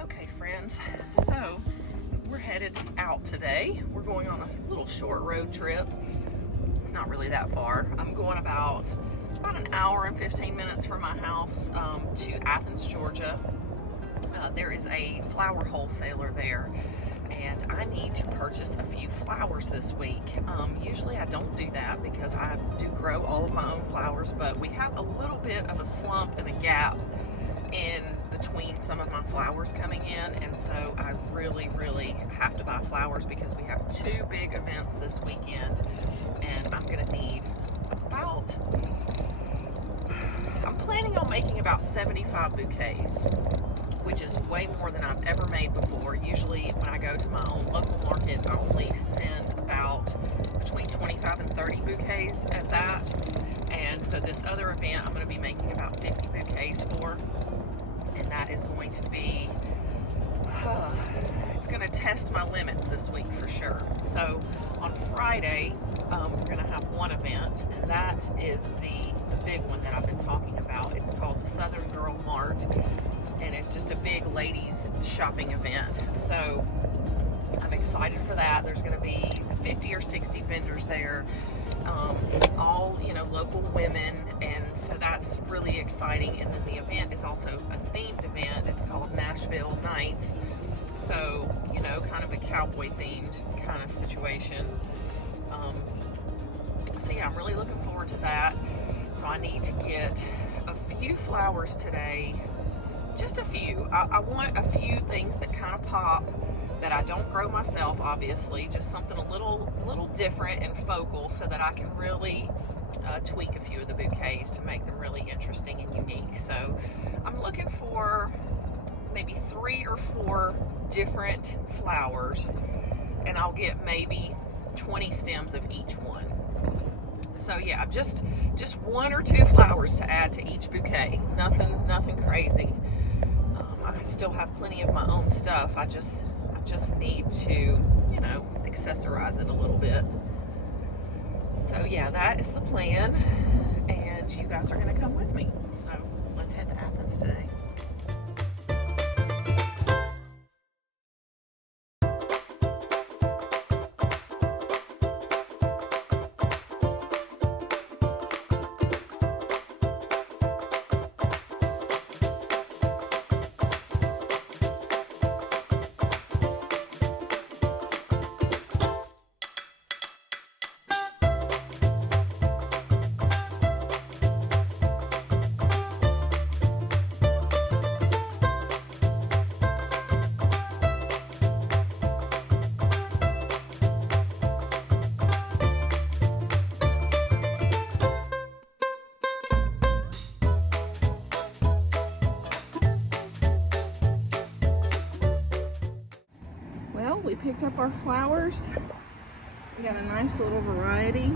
Okay, friends, so we're headed out today. We're going on a little short road trip. It's not really that far. I'm going about an hour and 15 minutes from my house to Athens, Georgia. There is a flower wholesaler there, and I need to purchase a few flowers this week. Usually I don't do that because I do grow all of my own flowers, but we have a little bit of a slump and a gap in between some of my flowers coming in, and so I really have to buy flowers because we have two big events this weekend, and I'm gonna need I'm planning on making about 75 bouquets, which is way more than I've ever made before. Usually when I go to my own local market, I only send about between 25 and 30 bouquets at that. And so this other event, I'm going to be making about 50 bouquets for. And that is going to be, it's going to test my limits this week for sure. So on Friday, we're going to have one event, and that is the big one that I've been talking about. It's called the Southern Girl Mart, and it's just a big ladies shopping event. So I'm excited for that. There's going to be 50 or 60 vendors there, all local women, and so that's really exciting. And then the event is also a themed event. It's called Nashville Nights, so kind of a cowboy themed kind of situation. So yeah, I'm really looking forward to that. So I need to get a few flowers today, just a few. I want a few things that kind of pop, that I don't grow myself, obviously, just something a little different and focal, so that I can really tweak a few of the bouquets to make them really interesting and unique. So I'm looking for maybe 3 or 4 different flowers, and I'll get maybe 20 stems of each one. So yeah, just 1 or 2 flowers to add to each bouquet. Nothing crazy. I still have plenty of my own stuff. I just need to, accessorize it a little bit. So yeah, that is the plan, and you guys are going to come with me. So let's head to Athens today. Well, we picked up our flowers. We got a nice little variety.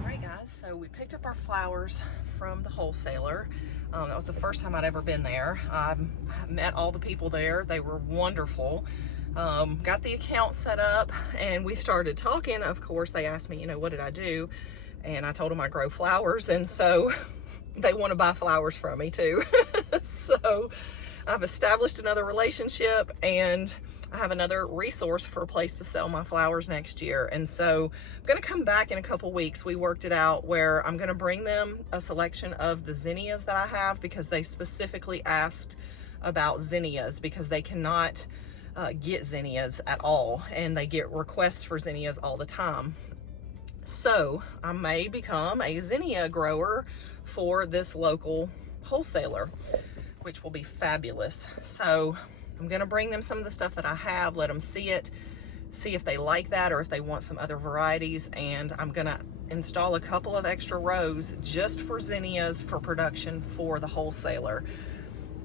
Alright guys, so we picked up our flowers from the wholesaler. That was the first time I'd ever been there. I met all the people there. They were wonderful. Got the account set up, and we started talking. Of course, they asked me, what did I do? And I told them I grow flowers, and so they want to buy flowers from me too. So I've established another relationship, and I have another resource for a place to sell my flowers next year. And so I'm going to come back in a couple weeks. We worked it out where I'm going to bring them a selection of the zinnias that I have, because they specifically asked about zinnias, because they cannot get zinnias at all, and they get requests for zinnias all the time. So I may become a zinnia grower for this local wholesaler, which will be fabulous. So I'm gonna bring them some of the stuff that I have, let them see it, see if they like that or if they want some other varieties, and I'm gonna install a couple of extra rows just for zinnias for production for the wholesaler.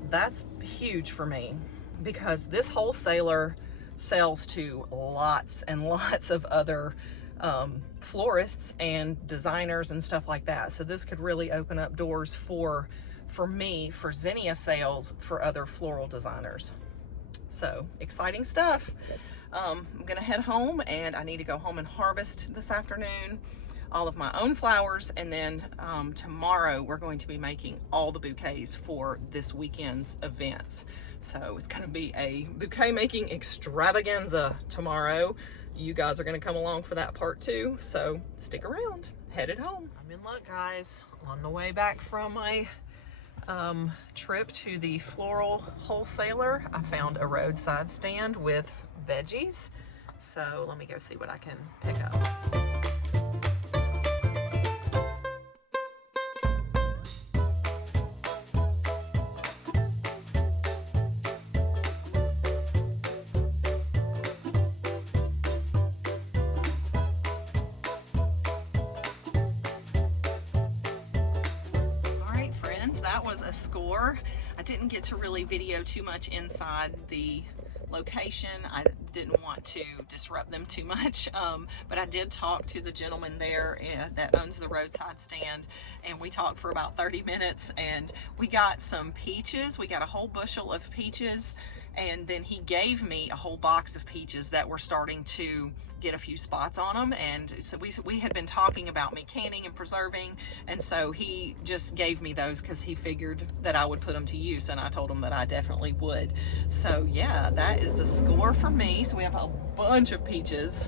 That's huge for me, because this wholesaler sells to lots and lots of other florists and designers and stuff like that. So this could really open up doors for me for zinnia sales for other floral designers. So exciting stuff. I'm gonna head home, and I need to go home and harvest this afternoon all of my own flowers, and then tomorrow we're going to be making all the bouquets for this weekend's events. So it's gonna be a bouquet making extravaganza tomorrow. You guys are gonna come along for that part too, so stick around. Headed home. I'm in luck, guys. On the way back from my trip to the floral wholesaler, I found a roadside stand with veggies. So let me go see what I can pick up. That was a score. I didn't get to really video too much inside the location. I didn't want to disrupt them too much, but I did talk to the gentleman there that owns the roadside stand, and we talked for about 30 minutes, and we got some peaches. We got a whole bushel of peaches, and then he gave me a whole box of peaches that were starting to get a few spots on them. And so we had been talking about me canning and preserving, and so he just gave me those because he figured that I would put them to use, and I told him that I definitely would. So yeah, that is the score for me. So we have a bunch of peaches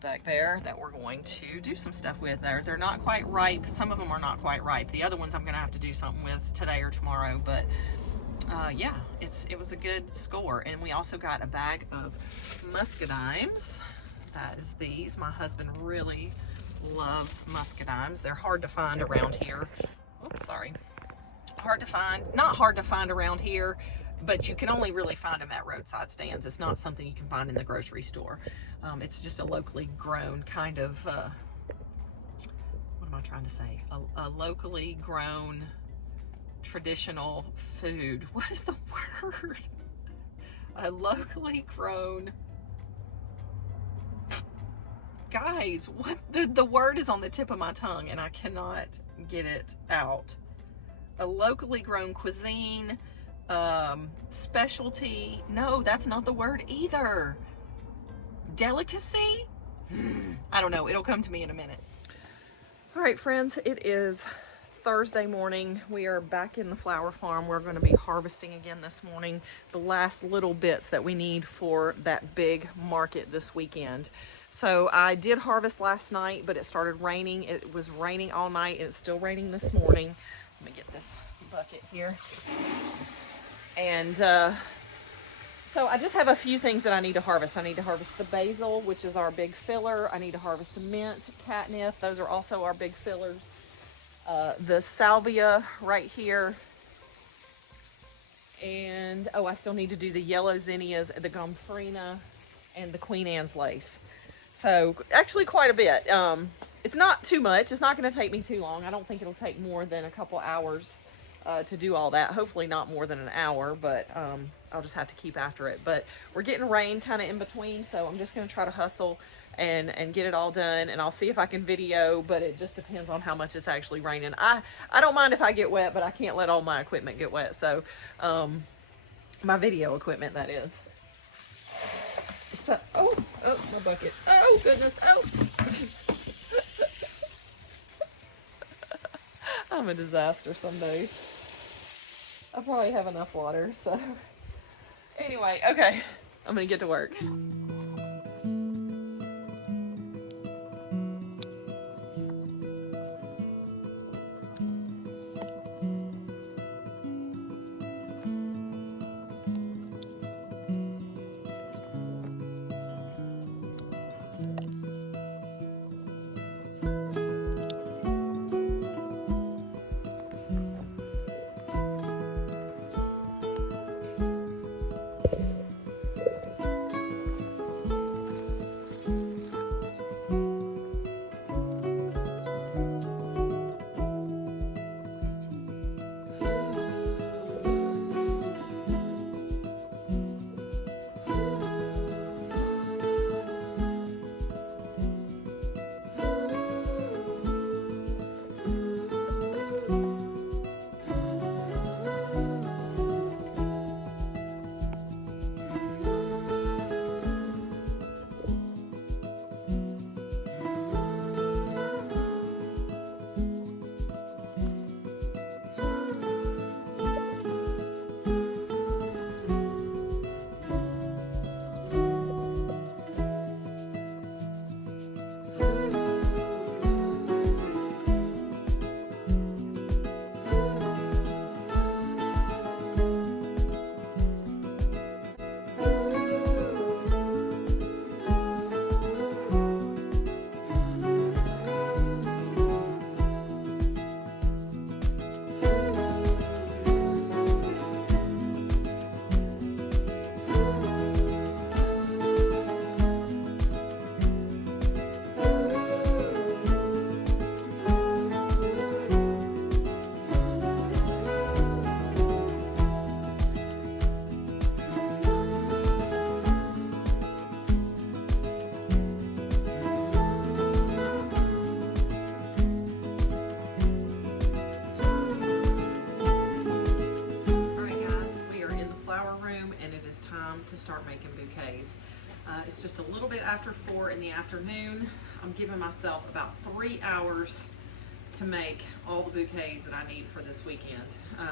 back there that we're going to do some stuff with. They're not quite ripe. Some of them are not quite ripe. The other ones I'm gonna have to do something with today or tomorrow, but yeah, it was a good score. And we also got a bag of muscadimes. That is these. My husband really loves muscadimes. They're hard to find around here. Oops, sorry. Hard to find, not hard to find around here, but you can only really find them at roadside stands. It's not something you can find in the grocery store. It's just a locally grown kind of, what am I trying to say? A locally grown traditional food. What is the word? A locally grown, guys, what the word is on the tip of my tongue and I cannot get it out. A locally grown cuisine, specialty. No, that's not the word either. Delicacy? I don't know, it'll come to me in a minute. All right, friends, it is Thursday morning. We are back in the flower farm. We're going to be harvesting again this morning the last little bits that we need for that big market this weekend. So I did harvest last night, but it started raining. It was raining all night, and it's still raining this morning. Let me get this bucket here. And so I just have a few things that I need to harvest. I need to harvest the basil, which is our big filler. I need to harvest the mint, catnip. Those are also our big fillers. The salvia right here. And, oh, I still need to do the yellow zinnias, the gomphrena, and the Queen Anne's lace. So, actually quite a bit. It's not too much. It's not going to take me too long. I don't think it'll take more than a couple hours to do all that. Hopefully not more than an hour, but I'll just have to keep after it. But we're getting rain kind of in between, so I'm just going to try to hustle and get it all done, and I'll see if I can video, but it just depends on how much it's actually raining. I don't mind if I get wet, but I can't let all my equipment get wet, so my video equipment, that is. So, oh, my bucket. Oh, goodness, oh. I'm a disaster some days. I probably have enough water, so. Anyway, okay, I'm gonna get to work. time to start making bouquets. It's just a little bit after 4 in the afternoon. I'm giving myself about 3 hours to make all the bouquets that I need for this weekend.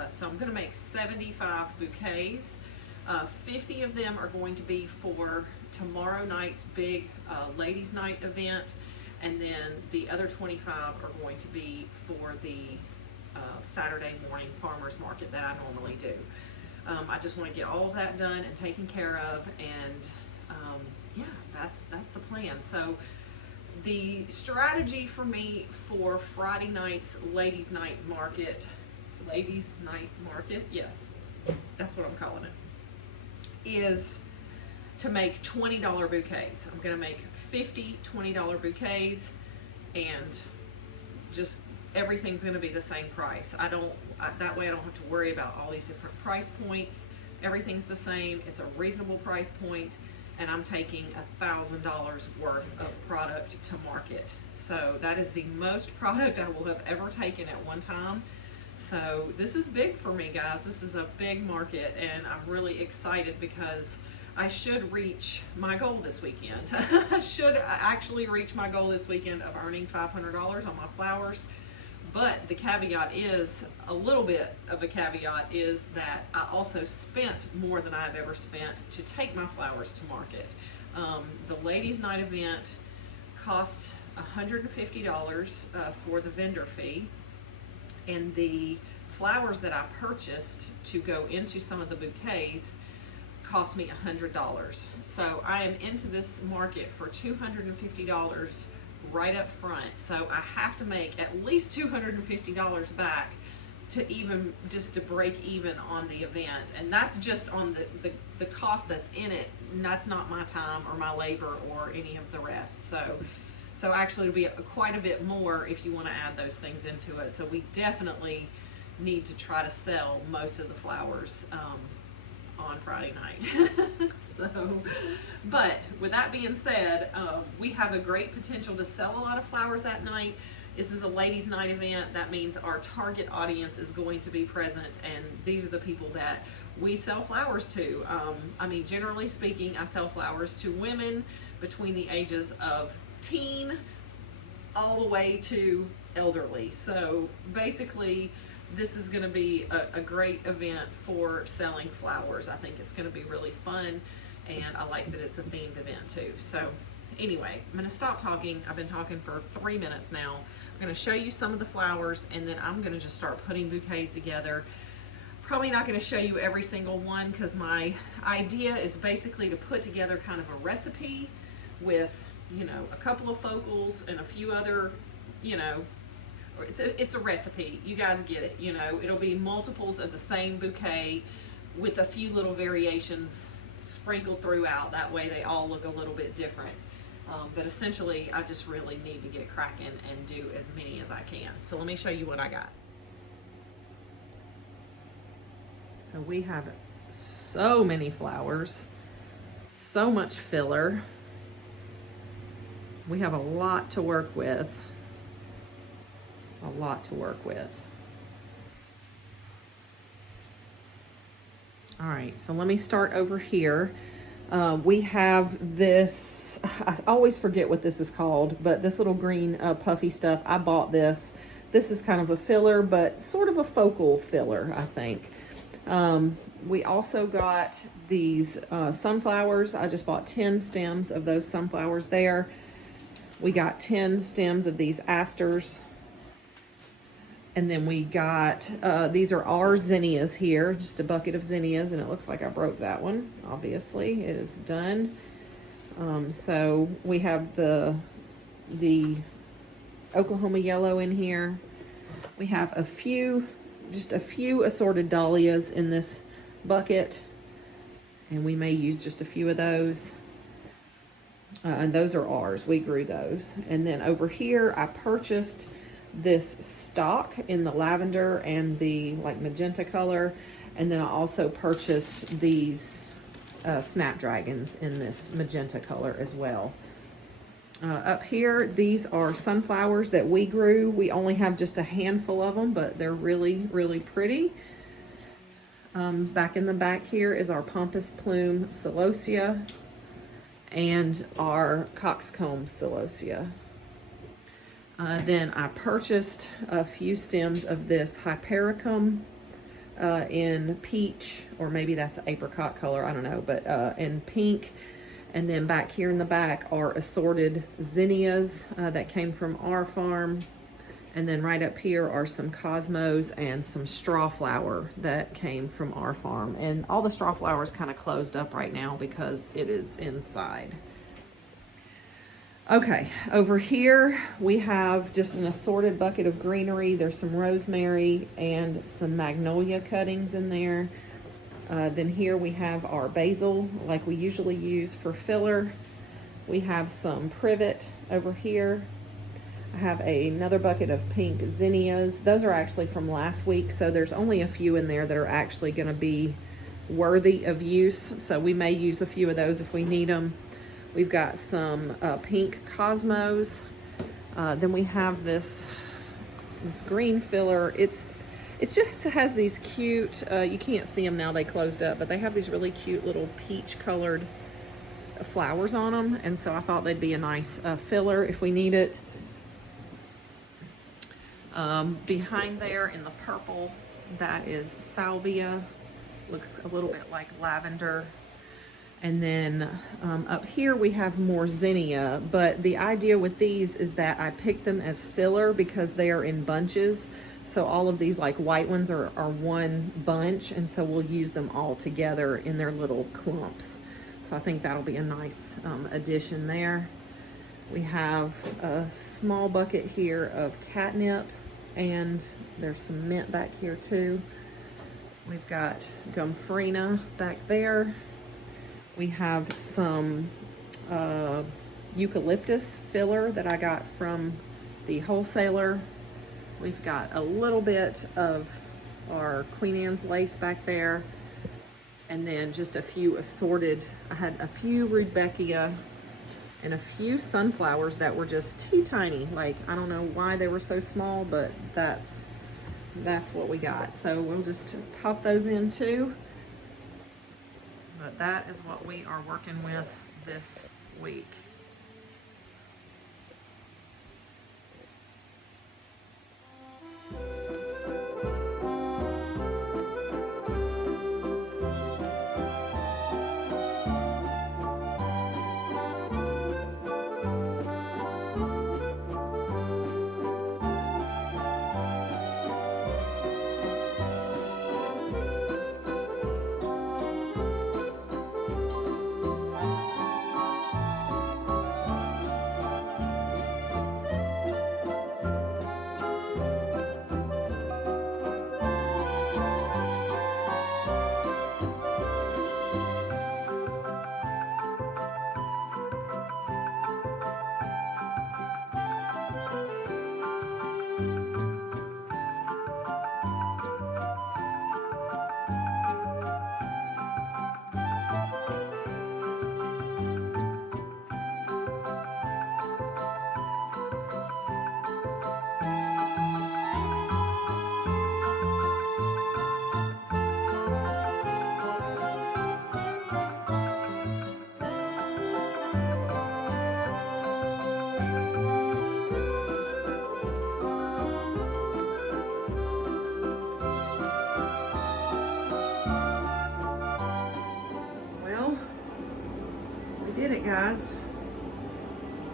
So I'm going to make 75 bouquets. 50 of them are going to be for tomorrow night's big ladies' night event, and then the other 25 are going to be for the Saturday morning farmers market that I normally do. I just want to get all of that done and taken care of, and yeah, that's the plan. So the strategy for me for Friday night's ladies' night market, yeah, that's what I'm calling it, is to make $20 bouquets. I'm gonna make 50 $20 bouquets, and just everything's gonna be the same price. That way I don't have to worry about all these different price points. Everything's the same. It's a reasonable price point, and I'm taking $1,000 worth of product to market. So that is the most product I will have ever taken at one time. So this is big for me, guys. This is a big market, and I'm really excited because I should reach my goal this weekend. I should actually reach my goal this weekend of earning $500 on my flowers. But the caveat is, a little bit of a caveat is that I also spent more than I've ever spent to take my flowers to market. The ladies' night event cost $150 for the vendor fee, and the flowers that I purchased to go into some of the bouquets cost me $100. So I am into this market for $250 right up front. So I have to make at least $250 back to even just to break even on the event, and that's just on the cost that's in it, and that's not my time or my labor or any of the rest. So actually it'll be quite a bit more if you want to add those things into it. So we definitely need to try to sell most of the flowers on Friday night. But with that being said, we have a great potential to sell a lot of flowers that night. This is a ladies' night event. That means our target audience is going to be present, and these are the people that we sell flowers to. I mean, generally speaking, I sell flowers to women between the ages of teen all the way to elderly. So basically, this is going to be a great event for selling flowers. I think it's going to be really fun, and I like that it's a themed event too. So anyway, I'm going to stop talking. I've been talking for 3 minutes now. I'm going to show you some of the flowers, and then I'm going to just start putting bouquets together. Probably not going to show you every single one, because my idea is basically to put together kind of a recipe with, you know, a couple of focals and a few other, you know, it's a recipe. You guys get it. You know, it'll be multiples of the same bouquet with a few little variations sprinkled throughout. That way they all look a little bit different. But essentially, I just really need to get cracking and do as many as I can. So let me show you what I got. So we have so many flowers, so much filler. We have a lot to work with. A lot to work with. All right, so let me start over here. We have this, I always forget what this is called, but this little green puffy stuff, I bought this. This is kind of a filler, but sort of a focal filler, I think. We also got these sunflowers. I just bought 10 stems of those sunflowers there. We got 10 stems of these asters. And then we got, these are our zinnias here, just a bucket of zinnias, and it looks like I broke that one. Obviously, it is done. So we have the Oklahoma yellow in here. We have just a few assorted dahlias in this bucket, and we may use just a few of those. And those are ours, we grew those. And then over here, I purchased this stock in the lavender and the like magenta color, and then I also purchased these snapdragons in this magenta color as well. Up here, these are sunflowers that we grew. We only have just a handful of them, but they're really, really pretty. Back in the back here is our Pampas Plume Celosia and our Coxcomb Celosia. Then I purchased a few stems of this Hypericum in peach, or maybe that's apricot color, I don't know, but in pink. And then back here in the back are assorted zinnias that came from our farm. And then right up here are some cosmos and some straw flower that came from our farm. And all the straw flower is kind of closed up right now because it is inside. Okay, over here we have just an assorted bucket of greenery. There's some rosemary and some magnolia cuttings in there. Then here we have our basil, like we usually use for filler. We have some privet over here. I have another bucket of pink zinnias. Those are actually from last week, so there's only a few in there that are actually going to be worthy of use. So we may use a few of those if we need them. We've got some pink cosmos. Then we have this green filler. It just has these cute, you can't see them now, they closed up, but they have these really cute little peach colored flowers on them. And so I thought they'd be a nice filler if we need it. Behind there in the purple, that is salvia. Looks a little bit like lavender. And then up here we have more zinnia, but the idea with these is that I picked them as filler because they are in bunches. So all of these like white ones are one bunch, and so we'll use them all together in their little clumps. So I think that'll be a nice addition there. We have a small bucket here of catnip, and there's some mint back here too. We've got gomphrena back there. We have some eucalyptus filler that I got from the wholesaler. We've got a little bit of our Queen Anne's lace back there. And then just a few assorted, I had a few rudbeckia and a few sunflowers that were just teeny-tiny. Like, I don't know why they were so small, but that's what we got. So we'll just pop those in too. But that is what we are working with this week. Did it, guys.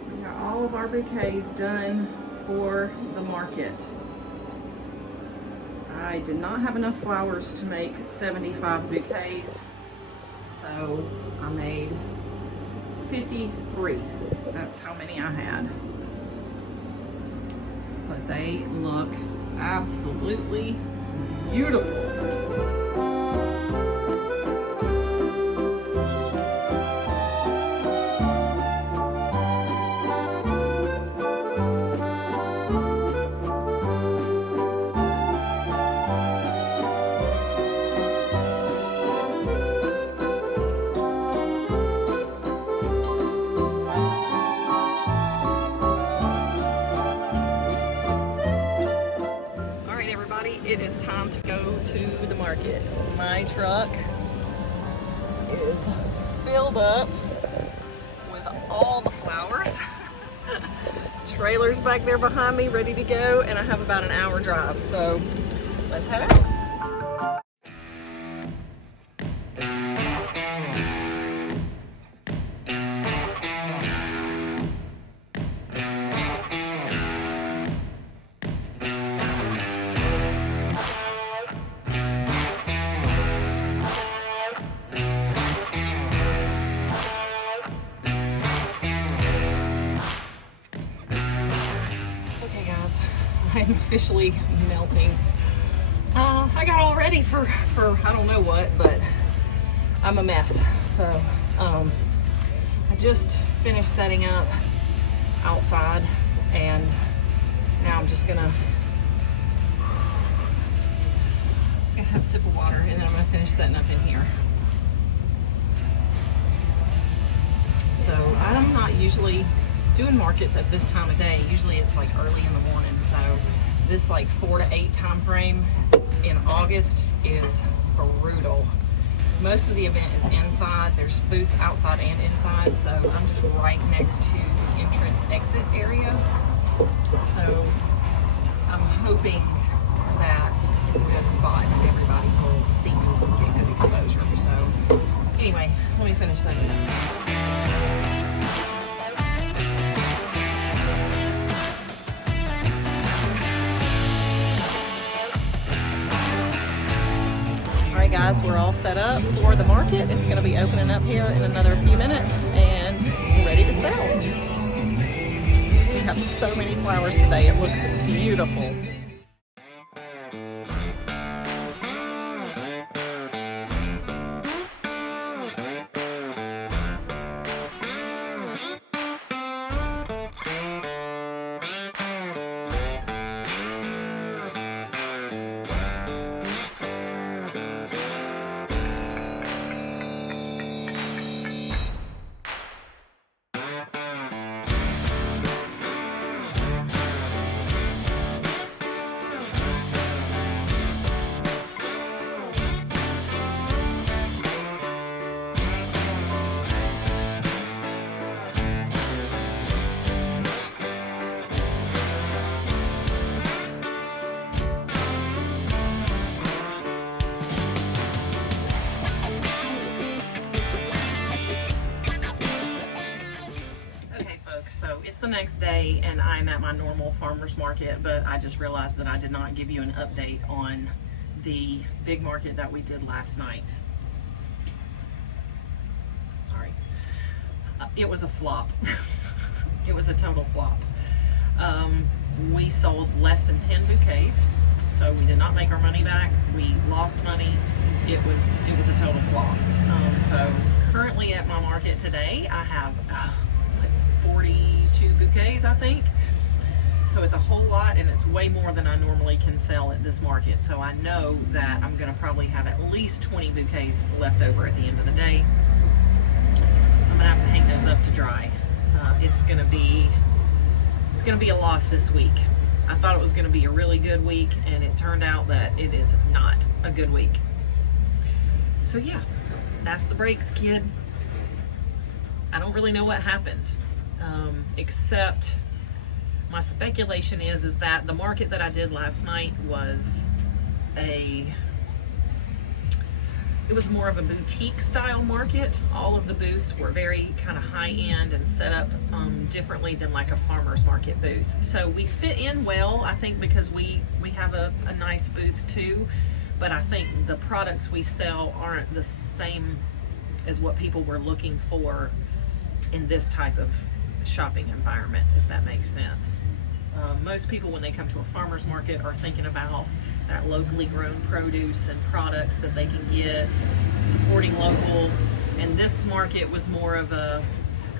We got all of our bouquets done for the market. I did not have enough flowers to make 75 bouquets, so I made 53. That's how many I had. But they look absolutely beautiful. It is time to go to the market. My truck is filled up with all the flowers. Trailer's back there behind me ready to go, and I have about an hour drive, so let's head out. I'm officially melting. I got all ready for I don't know what, but I'm a mess. So I just finished setting up outside, and now I'm just gonna have a sip of water, and then I'm gonna finish setting up in here. So I'm not usually doing markets at this time of day. Usually it's like early in the morning, so this like 4 to 8 time frame in August is brutal. Most of the event is inside. There's booths outside and inside, so I'm just right next to the entrance exit area. So I'm hoping that it's a good spot and everybody will see me and get good exposure. So anyway, let me finish setting up. Guys, we're all set up for the market. It's going to be opening up here in another few minutes and ready to sell. We have so many flowers today. It looks beautiful. So it's the next day and I'm at my normal farmer's market, but I just realized that I did not give you an update on the big market that we did last night. Sorry. It was a flop. It was a total flop. We sold less than 10 bouquets, so we did not make our money back. We lost money. It was a total flop. So currently at my market today, I have 42 bouquets, I think. So it's a whole lot, and it's way more than I normally can sell at this market. So I know that I'm gonna probably have at least 20 bouquets left over at the end of the day. So I'm gonna have to hang those up to dry. It's gonna be a loss this week. I thought it was gonna be a really good week, and it turned out that it is not a good week. So yeah, that's the breaks, kid. I don't really know what happened. Except my speculation is that the market that I did last night was more of a boutique style market. All of the booths were very kind of high end and set up differently than like a farmer's market booth. So we fit in well, I think, because we have a nice booth too, but I think the products we sell aren't the same as what people were looking for in this type of shopping environment, if that makes sense. Most people, when they come to a farmer's market, are thinking about that locally grown produce and products that they can get, supporting local, and this market was more of a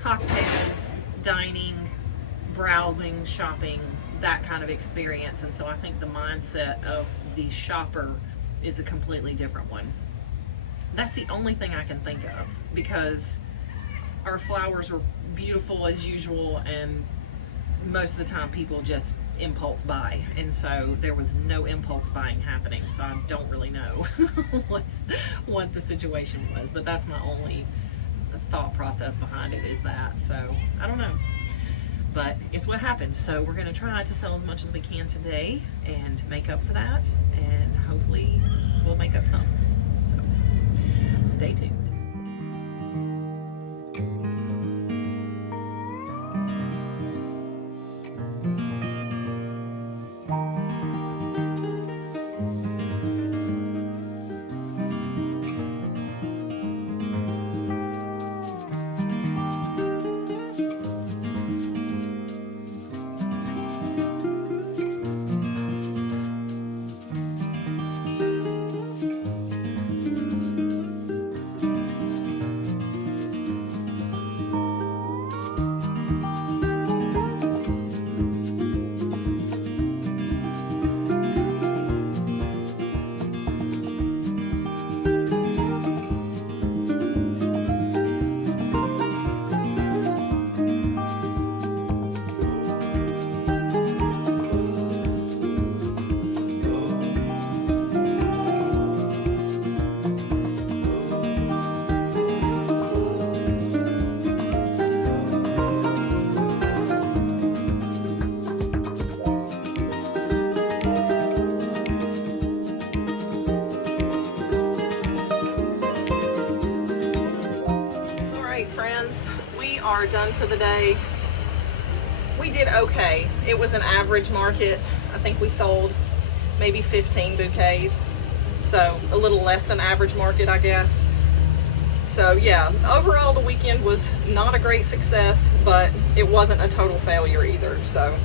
cocktails, dining, browsing, shopping, that kind of experience. And so I think the mindset of the shopper is a completely different one. That's the only thing I can think of, because our flowers were beautiful as usual, and most of the time people just impulse buy, and so there was no impulse buying happening, so I don't really know what the situation was, but that's my only thought process behind it, is that. So I don't know, but it's what happened. So we're going to try to sell as much as we can today and make up for that, and hopefully we'll make up some. So stay tuned. Are done for the day. We did okay. It was an average market. I think we sold maybe 15 bouquets, so a little less than average market, I guess. So yeah, overall the weekend was not a great success, but it wasn't a total failure either, so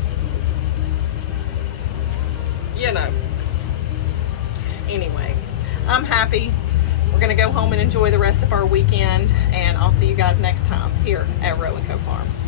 you know. Anyway, I'm happy. We're gonna go home and enjoy the rest of our weekend, and I'll see you guys next time here at Row & Co Farms.